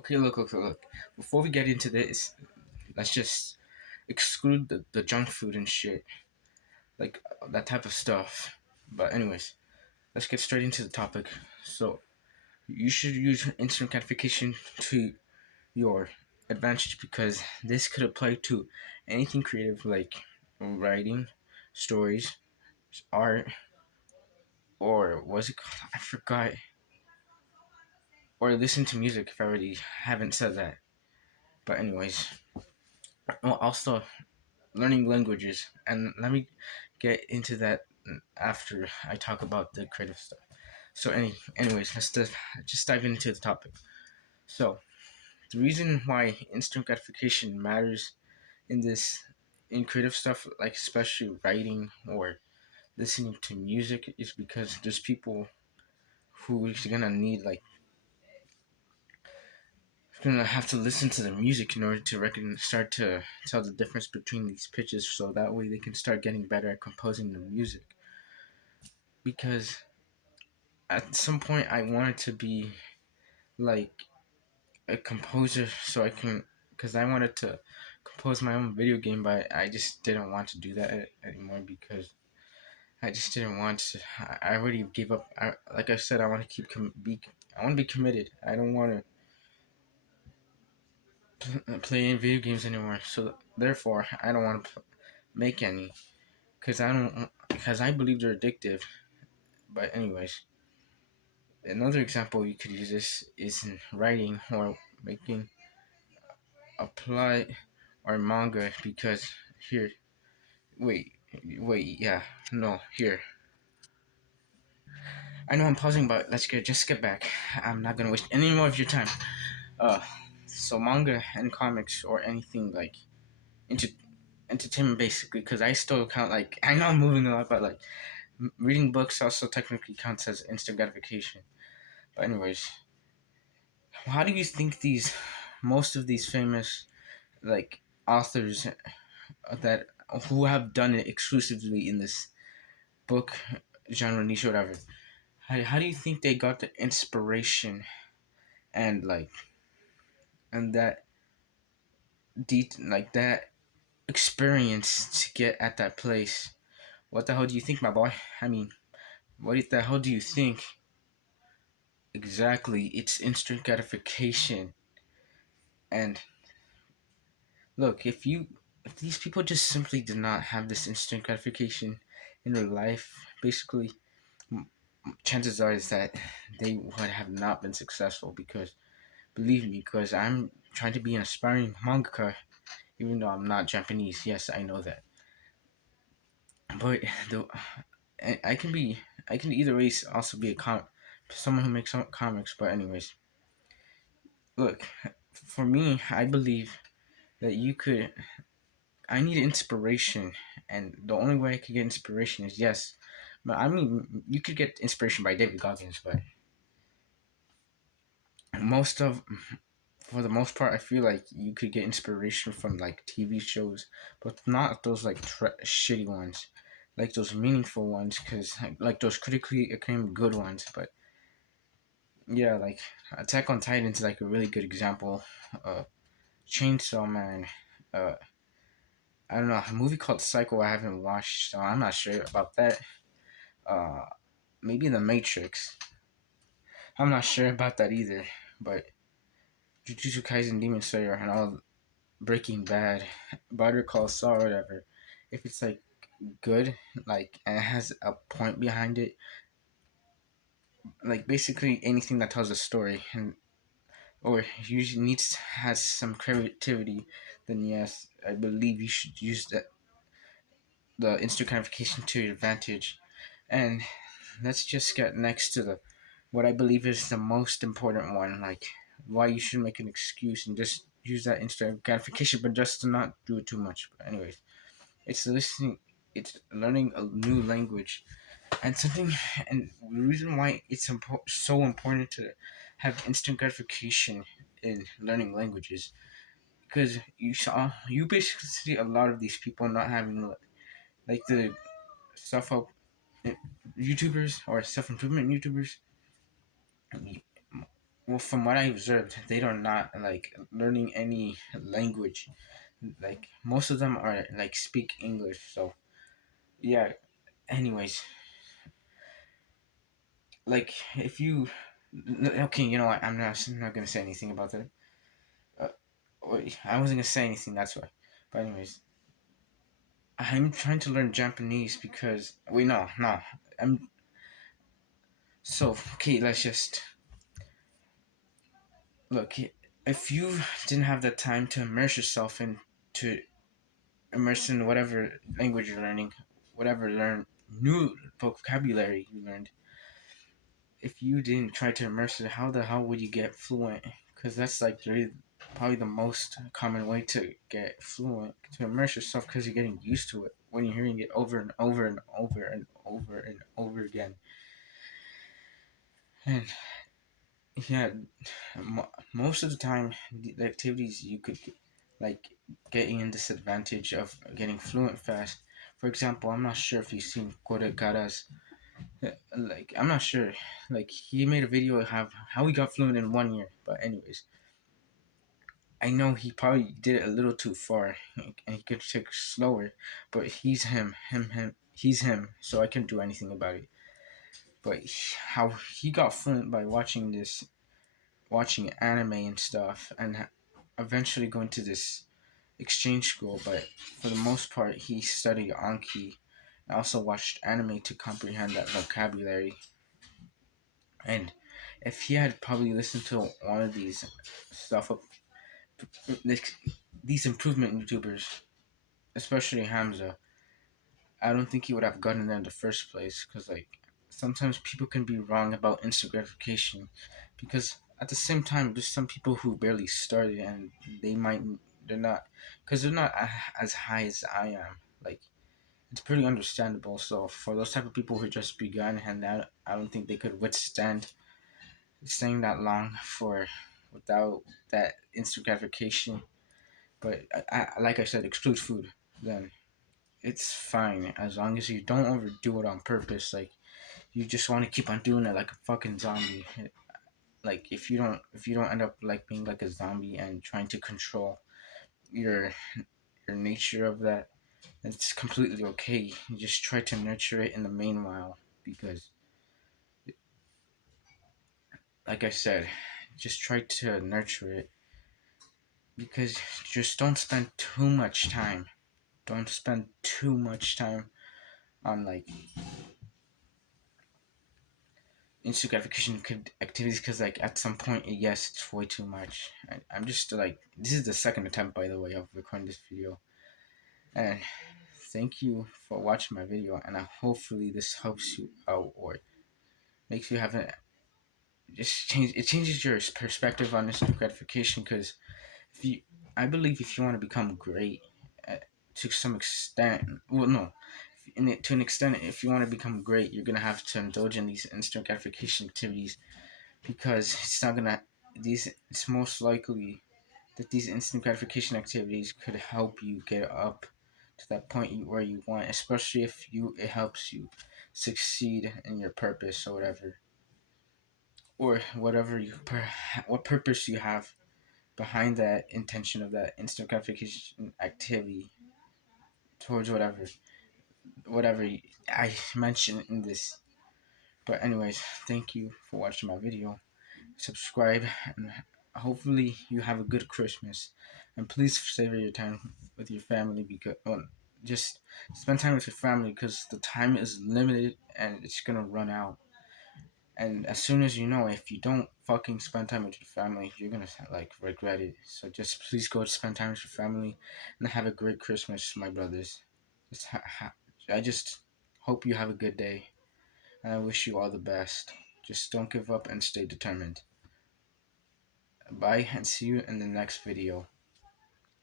Okay, look. Before we get into this, let's just exclude the junk food and shit, like that type of stuff. But anyways, let's get straight into the topic. So you should use instant gratification to your advantage because this could apply to anything creative like writing, stories, art, or was it? I forgot. Or listen to music if I already haven't said that. But anyways, also learning languages, and let me get into that after I talk about the creative stuff. So anyways, let's just dive into the topic. So the reason why instant gratification matters in this in creative stuff, like especially writing or listening to music, is because there's people who's gonna need like gonna have to listen to the music in order to start to tell the difference between these pitches, so that way they can start getting better at composing the music. Because at some point I wanted to be like a composer, so I can, because I wanted to compose my own video game, but I just didn't want to do that anymore because I just didn't want to. I already gave up. Like I said, I want to I want to be committed. I don't want to play any video games anymore. So therefore, I don't want to make any because I believe they're addictive. But anyways, another example you could use this is in writing or making a plot or manga, because here, wait, yeah, no, here. I know I'm pausing, but just get back. I'm not gonna waste any more of your time. Uh, so manga and comics or anything like into entertainment basically, because I still count, like, I know I'm moving a lot, but like reading books also technically counts as instant gratification. But anyways, how do you think these most of these famous like authors that who have done it exclusively in this book genre niche or whatever, how do you think they got the inspiration and like and that like that experience to get at that place? What the hell do you think, my boy? I mean, what the hell do you think? Exactly, it's instant gratification. And look, if these people just simply did not have this instant gratification in their life, basically, chances are is that they would have not been successful. Because believe me, because I'm trying to be an aspiring mangaka, even though I'm not Japanese. Yes, I know that, but the I can be I can either way also be someone who makes some comics. But anyways, look, for me, I believe that you could. I need inspiration, and the only way I could get inspiration is, yes, but I mean, you could get inspiration by David Goggins, but most of for the most part, I feel like you could get inspiration from like TV shows, but not those like shitty ones, like those meaningful ones, because like those critically acclaimed good ones. But yeah, like Attack on Titan is like a really good example. Chainsaw Man. Uh, I don't know, a movie called Psycho I haven't watched, so I'm not sure about that. Uh, Maybe The Matrix. I'm not sure about that either. But Jujutsu Kaisen, Demon Slayer, and all Breaking Bad, Better Call Saul, or whatever. If it's like good, like, and it has a point behind it, like basically anything that tells a story, and or usually has some creativity, then yes, I believe you should use the instant gratification to your advantage. And let's just get next to the what I believe is the most important one, like why you should make an excuse and just use that instant gratification, but just to not do it too much. But anyways, it's listening, it's learning a new language, and something, and the reason why it's so important to have instant gratification in learning languages, because you basically see a lot of these people not having like the self help YouTubers or self improvement YouTubers. well, from what I observed, they are not like learning any language. Like most of them are like speak English. So yeah. Anyways, like if you okay, you know what? I'm not gonna say anything about that. Uh, I wasn't gonna say anything. That's why. But anyways, I'm trying to learn Japanese because wait, no. I'm so okay. Let's just look. If you didn't have the time to immerse yourself into immerse in whatever language you're learning, whatever learn new vocabulary you learned, if you didn't try to immerse it, how the hell would you get fluent? Because that's like probably the most common way to get fluent, to immerse yourself, because you're getting used to it when you're hearing it over and over and over and over and over again. And yeah, most of the time, the activities you could like getting in this advantage of getting fluent fast. For example, I'm not sure if you've seen Korekara's. Like I'm not sure. Like he made a video of how he got fluent in 1 year. But anyways, I know he probably did it a little too far, and he could take slower. But he's him. He's him. So I can't do anything about it. But how he got fluent by watching anime and stuff, and eventually going to this exchange school. But for the most part, he studied Anki. I also watched anime to comprehend that vocabulary. And if he had probably listened to one of these stuff, these improvement YouTubers, especially Hamza, I don't think he would have gotten there in the first place. Because like sometimes people can be wrong about instant gratification, because at the same time, there's some people who barely started and they might they're not because they're not as high as I am. Like it's pretty understandable. So for those type of people who just begun and that, I don't think they could withstand staying that long for without that instant gratification. But like I said, exclude food. Then it's fine as long as you don't overdo it on purpose. Like you just want to keep on doing it like a fucking zombie. Like if you don't end up like being like a zombie and trying to control your your nature of that, it's completely okay. You just try to nurture it in the meanwhile because, like I said, just try to nurture it because just don't spend too much time. Don't spend too much time on like instant gratification activities because like at some point yes it's way too much. I'm just like this is the second attempt by the way of recording this video, and thank you for watching my video, and hopefully this helps you out or makes you have a just change it changes your perspective on instant gratification because if you I believe if you want to become great to some extent, well no, to an extent, if you want to become great, you're gonna have to indulge in these instant gratification activities because it's not gonna these it's most likely that these instant gratification activities could help you get up to that point where you want, especially if you it helps you succeed in your purpose or whatever what purpose you have behind that intention of that instant gratification activity towards whatever I mentioned in this. But anyways, thank you for watching my video. Subscribe and hopefully you have a good Christmas. And please savor your time with your family because well, just spend time with your family because the time is limited and it's gonna run out. And as soon as you know, if you don't fucking spend time with your family, you're gonna like regret it. So just please go spend time with your family and have a great Christmas, my brothers. I just hope you have a good day, and I wish you all the best. Just don't give up and stay determined. Bye, and see you in the next video.